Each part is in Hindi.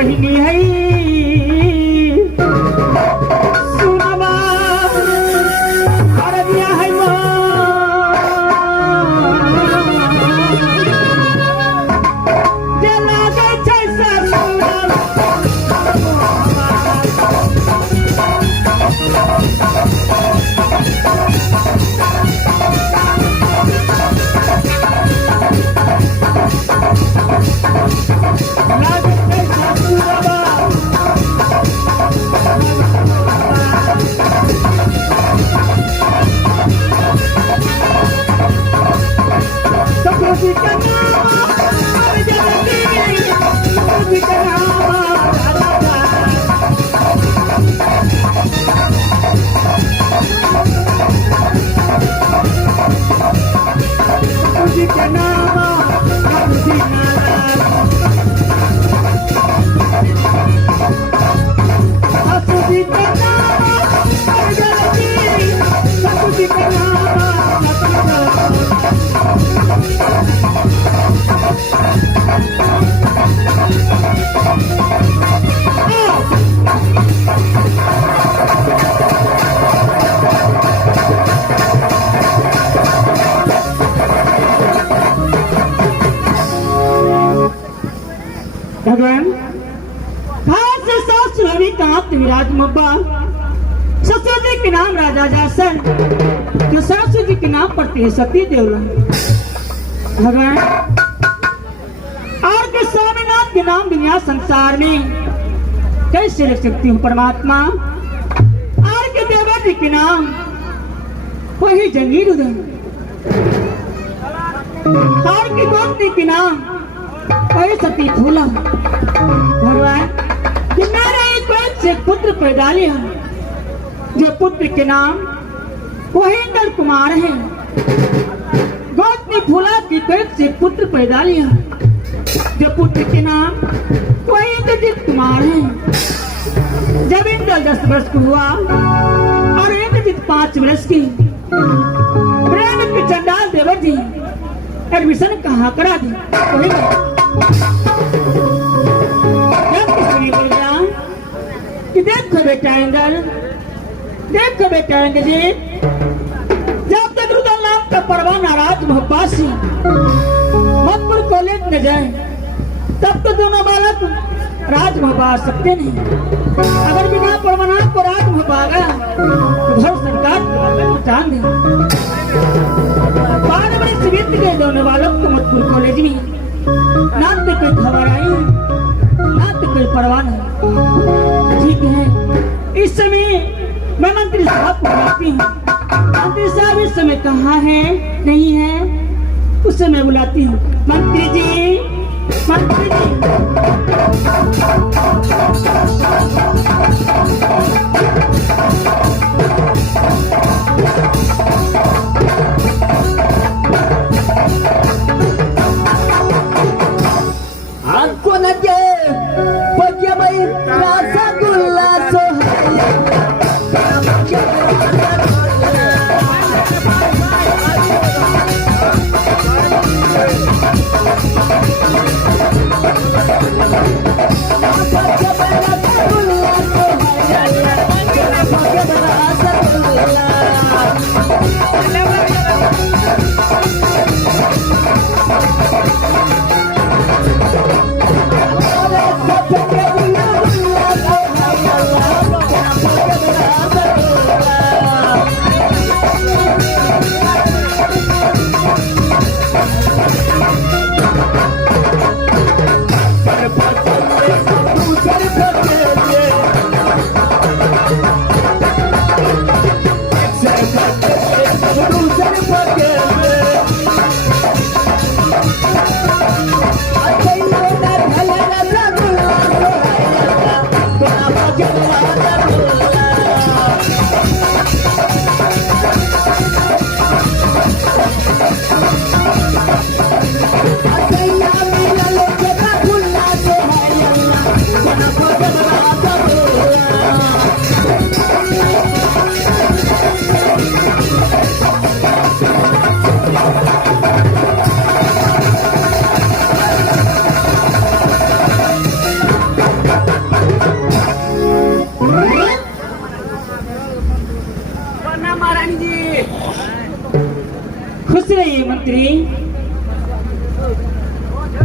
बहिनी है सुनवा अरबिया है भगवान विराज मुब्बा सरस्वती के नाम राजा जासन जो सरस्वती के नाम पर सती देवला भगवान और के स्वामीनाथ के नाम दुनिया संसार में कैसे रख सकती हूँ परमात्मा और के देवा जी के नाम वही जंगीर उदय और की गोपनी के नाम वही सती फूला भगवान कि मेरे से पुत्र पैदा लिया जो पुत्र के नाम वही इंद्र कुमार है गौतमी फूला की पेट से पुत्र पैदा लिया जो पुत्र के नाम वही इंद्रजीत कुमार है जब इंद्र 10 वर्ष को हुआ और इंद्रजीत 5 वर्ष की प्रेम के चंडाल देवर जी एडमिशन कहाँ करा दी कि देखो बेटा इंद्र जी जब तक रुदल नाम का परवाना राज महबासी मधुपुर कॉलेज में जाए तब तो दोनों बालक राज महबा सकते नहीं अगर बिना परवाना को राज महबागा तो घर सरकार जान दे बाद में बीत गए दोनों बालक को मधुपुर कॉलेज में ना तो कोई खबर आई ना तो कोई परवाना ठीक है इस समय मैं मंत्री साहब को बुलाती हूँ मंत्री साहब इस समय कहाँ है नहीं है उस समय बुलाती हूँ मंत्री जी आपको न के पक्या भाई रसगुल्ला सोहैया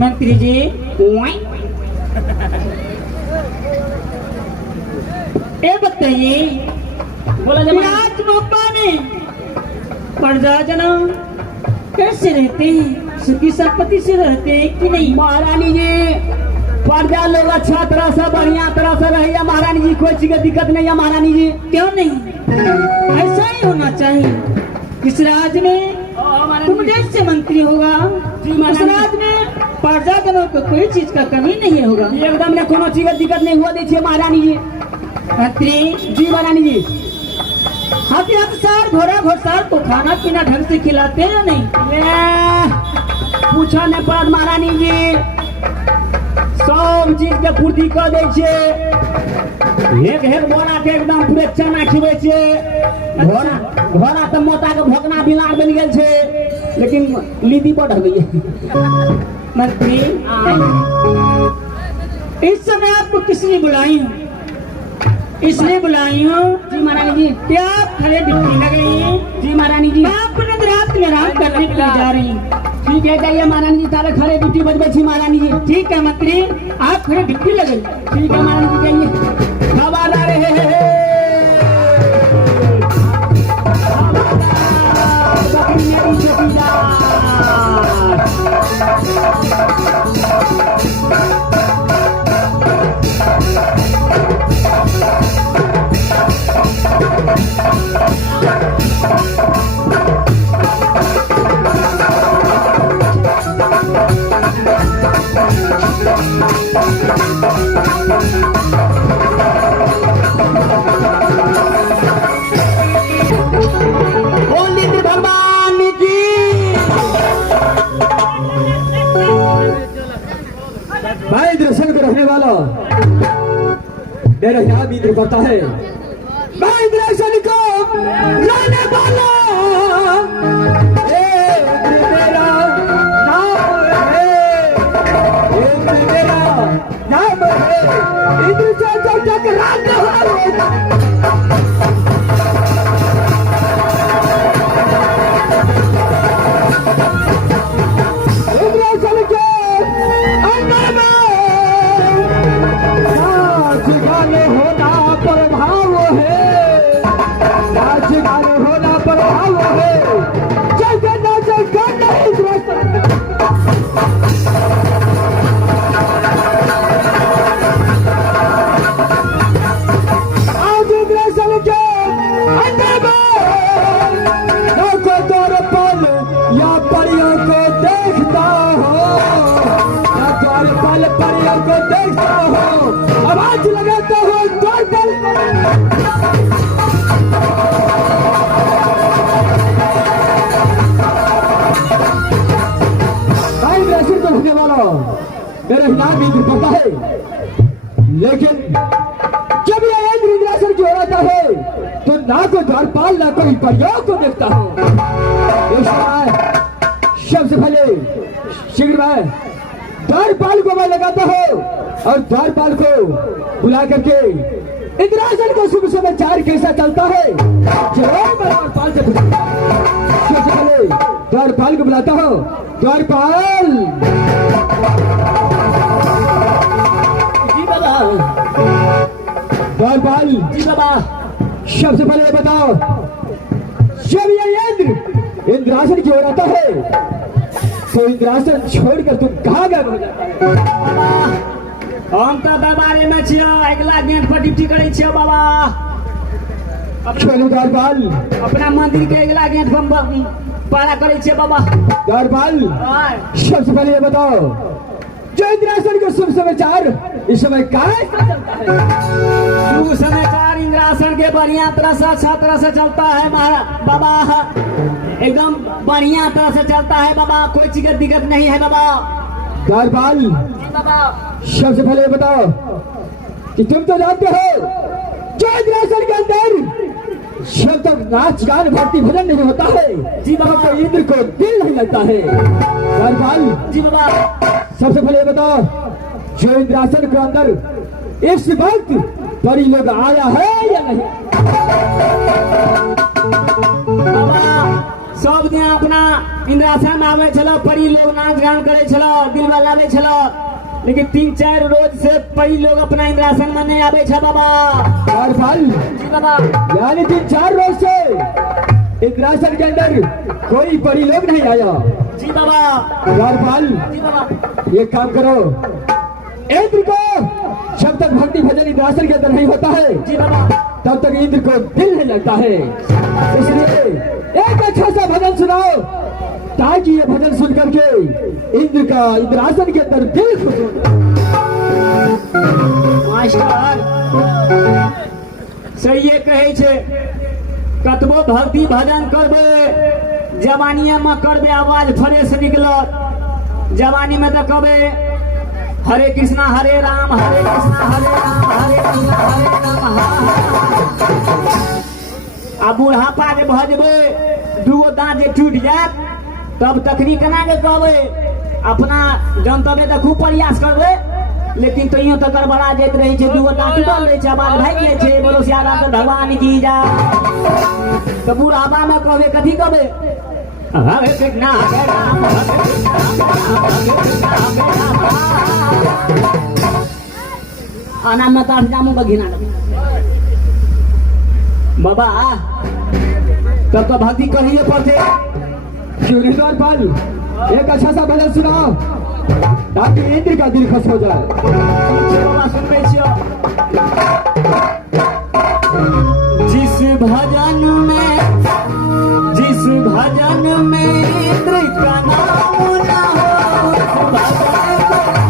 मंत्री जी ये बताइए बोला जब आज मौका में प्रजाजन कैसे रहते हैं, सुखी संपत्ति से रहते हैं कि नहीं? महारानी जी प्रजा लोग अच्छा तरह से बढ़िया तरह से रहे महारानी जी, कोई चीज की दिक्कत नहीं है महारानी जी। क्यों नहीं? ऐसा ही होना चाहिए। इस राज्य में तुम जैसे मंत्री होगा, इस राज्य में प्रजाजनों को कोई चीज का कमी नहीं होगा। एकदम ने कोनो चीज की दिक्कत नहीं हुआ देखिए महारानी जी। मंत्री जी महारानी जी, हाथी हथियार घोड़ा घोड़सार को खाना पीना ढंग से खिलाते हैं या नहीं? ये पूछा नहीं पड़त महारानी जी, सब चीज के पूर्ति कर दे छे। एक एक बोरा के एकदम पूरे चना खिबै छे। घोड़ा तो मोटा के भोकना बिलार बन गेल छे, लेकिन लीदी पर ढल गई। मंत्री इस समय आपको किसने बुलाई हूँ? इसलिए बुलाई हूँ जी महारानी जी। क्या आप खड़े डिप्टी न गई? जी महारानी जी। मैं आपको रात में आराम करने के लिए जा रही हूँ। ठीक है जाइए महारानी जी, तारे खड़े ड्यूटी बजबे छी महारानी जी। ठीक है मंत्री, आप खड़े डिप्टी लगे। ठीक है महारानी जी, जाइए। खबरदार है बकरी मेरी चौकीदार। भाई दर्शन को रखने वाला मेरा यहाँ इंद्र करता है। भाई दर्शन को लाने वाला मेरा नाम है, मेरा नाम है। इंद्र से जब तक राज को देखता हो, आवाज लगाता हो, द्वार भाई वैसे तो होने वाला मेरा नाम इंद्र पड़ता है, लेकिन जब ये इंद्र इंद्रासन की होता है तो ना को द्वारपाल ना कोई प्रयोग को देखता हो। सबसे पहले शीघ्र में द्वारपाल को मैं लगाता हो और द्वारपाल को बुला करके इंद्रासन को शुभ समाचार कैसा चलता है जरूर मैं द्वारपाल से पूछूंगा। सबसे पहले द्वारपाल को बुलाता हूँ। द्वारपाल जी बाबा। द्वारपाल जी बाबा। सबसे पहले ये बताओ, जब ये इंद्रासन की ओर आता है तो इंद्रासन छोड़कर तुम कहाँ गए हो जाता है? हम तो दरबारे में छियो, अगला गेट पर ड्यूटी करे छियो बाबा। चलो द्वारपाल, अपना मंदिर के अगला गेट पर पारा करे छियो बाबा। द्वारपाल सबसे पहले ये बताओ, जो इंद्रासन का शुभ समाचार इस समय कहाँ चलता है? शुभ समाचार इंद्रासन के बढ़िया तरह से अच्छा तरह से चलता है महाराज बाबा, एकदम बढ़िया तरह से चलता है बाबा, कोई चीज की दिक्कत नहीं है बाबा। द्वारपाल बाबा सबसे पहले ये बताओ कि तुम तो जानते हो जो इंद्रासन के अंदर जब तक नाच गान भक्ति भजन नहीं होता है जी बाबा, तो इंद्र को दिल नहीं लगता है। द्वारपाल जी बाबा। सबसे पहले ये बताओ, जो इंद्रासन के अंदर इस वक्त परी लोग आया है या नहीं? बाबा सब दिन अपना इंद्रासन में आवे छलो, परी लोग नाच गान करे छलो, दिल बजावे छलो, लेकिन 3-4 रोज से परी लोग अपना इंद्रासन में नहीं आवे छे बाबा। द्वारपाल, जी बाबा। यानी 3-4 रोज से इंद्रासन के अंदर कोई परी लोग नहीं आया। जी बाबा। द्वारपाल, जी बाबा। ये काम करो, इंद्र को जब तक भक्ति भजन इंद्रासन के अंदर नहीं होता है, जी बाबा, तब तक इंद्र को दिल नहीं लगता है। इसलिए एक अच्छा सा भजन सुनाओ, ताकि ये भजन सुन करके इंद्र का इंद्रासन के अंदर दिल खुश हो। मास्टर से ये कहे छे, कतबो भक्ति भजन करबे, जवानी में करबे आवाज फ्रेश निकलत, जवानी में तो कहबे हरे कृष्णा हरे राम, हरे कृष्णा हरे राम, हरे कृष्णा हरे राम, आ बुढ़ापा के भजबे, दूगो दांत जे टूट जात, तब तकनी केना के कहबे, अपना जनतबे तो खूब प्रयास करबे, लेकिन तो यूं तो गड़बड़ा जाइत रही छे, दूगो दांत टूटल रही छे, आवाज भाग जाय छे, बोलो श्याम भगवान की जय। तो बुढ़ापा में कहबे, कथी कहबे, हरे कृष्णा हरे राम, हरे कृष्णा हरे राम। आना में तार जामू का घिना बाबा, तब तो भक्ति करिए पड़ते। क्यों नहीं द्वारपाल, एक अच्छा सा भजन सुनाओ, ताकि इंद्र का दिल खुश हो जाए। बाबा सुन छियो, जिस भजन में इंद्र का नाम ना हो, उस भजन को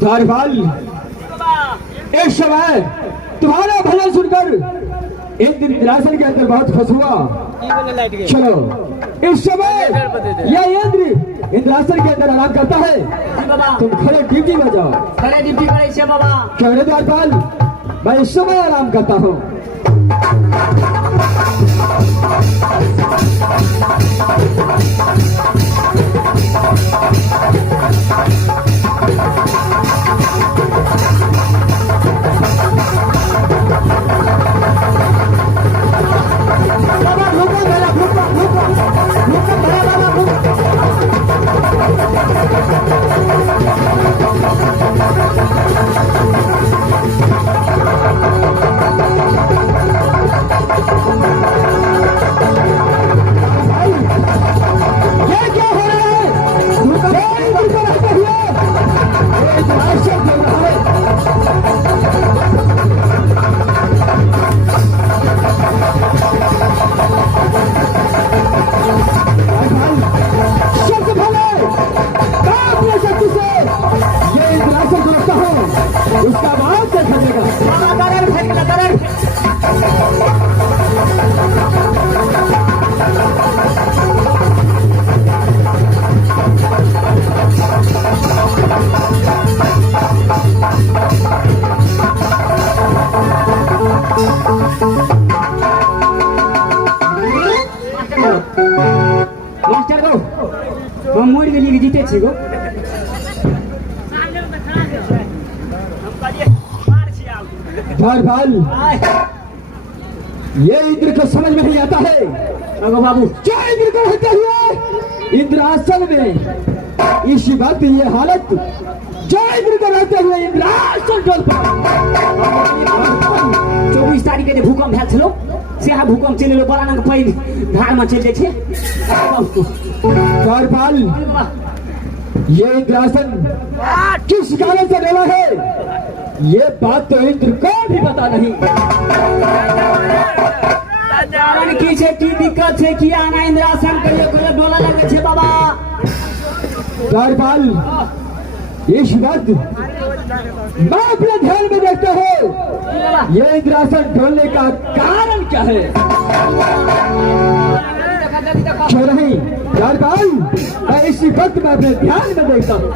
द्वारपाल, एक समय तुम्हारा भजन सुनकर इंद्र इंद्रासन के अंदर बहुत खुश हुआ। चलो इस समय यह इंद्र इंद्रासन के अंदर आराम करता है, तुम खड़े ड्यूटी में जाओ। खड़े ड्यूटी करे छे बाबा। क्यों रे द्वारपाल, मैं इस समय आराम करता हूँ। ये क्या हो रहा है? छी गो धरपाल ये इंद्र को समझ में नहीं आता है अगो बाबू क्या इंद्र को रहते हुए इंद्रासन में इसी वक्त ये हालत जो इंद्र को रहते हुए इंद्रासन डोल पर 24 तारीख के भूकंप भेल छलो से हा भूकंप चले बड़ा नंग पैन धार में चल जाय छे धरपाल ये इंद्रासन किस कारण से डोला है ये बात तो इंद्र को भी पता नहीं कारण की छे की दिक्कत छे कि आना इंद्रासन करिए कोई डोला लगे छे बाबा धरपाल इस वक्त मैं अपने ध्यान में देखता हूँ ये इंद्रासन ढोलने का कारण क्या है क्यों नहीं धरपाल मैं इसी वक्त में अपने ध्यान में देखता हूँ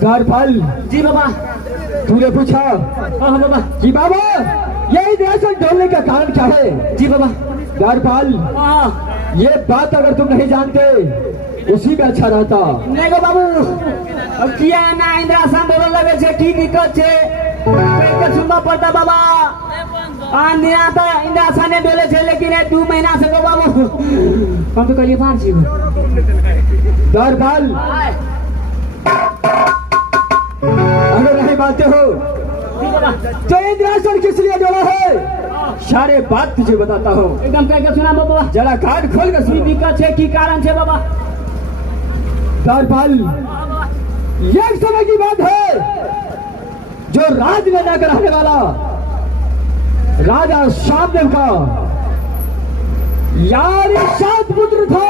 धरपाल जी बाबा तूने पूछा हाँ बाबा कि बाबा ये इंद्रासन ढोलने का कारण क्या है जी बाबा धरपाल हाँ ये बात अगर तुम नहीं जानते उसी में अच्छा रहता नहीं गो बाबू अब किया ना इंद्रासन डोला लगे छे की दिक्कत छे पेट के सुनना पड़ता बाबा आंधिया तो इंद्रासन ने डोले छे लेकिन 2 महीना से गो बाबू हम तो कहिए 5 छी धरपाल अगर नहीं मानते हो तो इंद्रासन किस लिए डोला है सारे बात तुझे बताता हूँ एकदम कह के सुना बाबा जरा कान खोल कर की सुन दिक्कत छे की कारण छे बाबा धरपाल ये समय की बात है जो राज में जाकर रहने वाला राजा शामदेव का यार 7 पुत्र था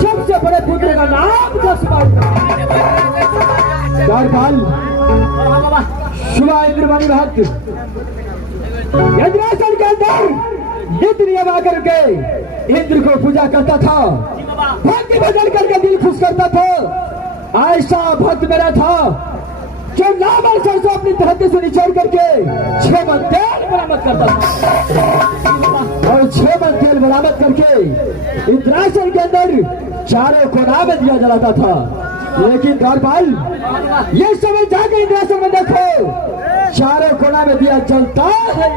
सबसे बड़े पुत्र का नाम था धरपाल हाँ बाबा शुभा इंद्रवाणी भक्त इंद्रासन के अंदर नित्य नियम आकर के इंद्र को पूजा करता था भक्ति भजन करके दिल खुश करता था ऐसा भक्त मेरा था जो नामल सरसों अपनी धरती से निचोड़ करके 6 मन तेल बरामद करता था और 6 मन तेल बरामद करके इंद्रासन के अंदर चारों कोना में दिया जलाता था लेकिन धरपाल ये समय जाकर इंद्रासन में देखो चारों कोना में दिया जलता है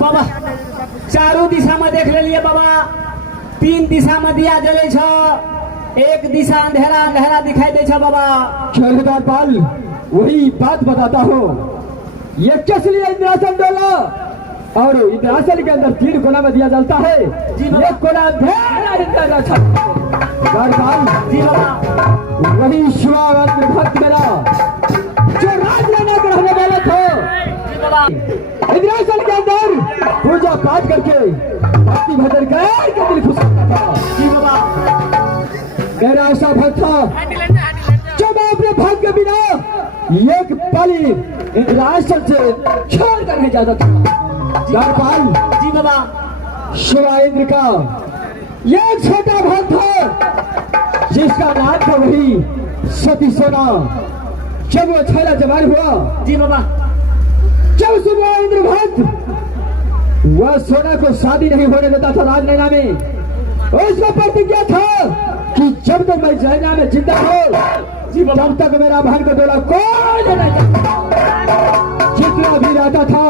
बाबा चारों दिशा में देख लेलिए बाबा 3 दिशा में दिया जले छ एक दिशा अंधेरा अंधेरा दिखाई दे छ बाबा धरपाल वही बात बताता हूँ ये किस लिए इंद्रासन डोला और इंद्रासन के अंदर 3 कोना में दिया जलता है एक कोना अंधेरा धरपाल जी बाबा वही शिवावंत भक्त मेरा जो राज लेना कर रहने वाला था जी बाबा इंद्रासन के अंदर पूजा पाठ करके भक्ति भजन करके दिल खुश करता था जी बाबा मेरा ऐसा भक्त था जब मैं अपने भक्त के बिना एक पली इंद्रासन से छोड़ कर नहीं जाता था धरपाल जी बाबा शिवा इंद्र का ये एक छोटा भक्त था जिसका नाम था वही सती सोना जब वो छैला जवान हुआ जी बाबा जब सुना इंद्र भक्त वह सोना को शादी नहीं होने देता था राजनैना में उसका प्रतिज्ञा था कि जब तक मैं जैना में जिंदा हूँ तब तक मेरा भाई का डोला कोई नहीं जितना भी रहता था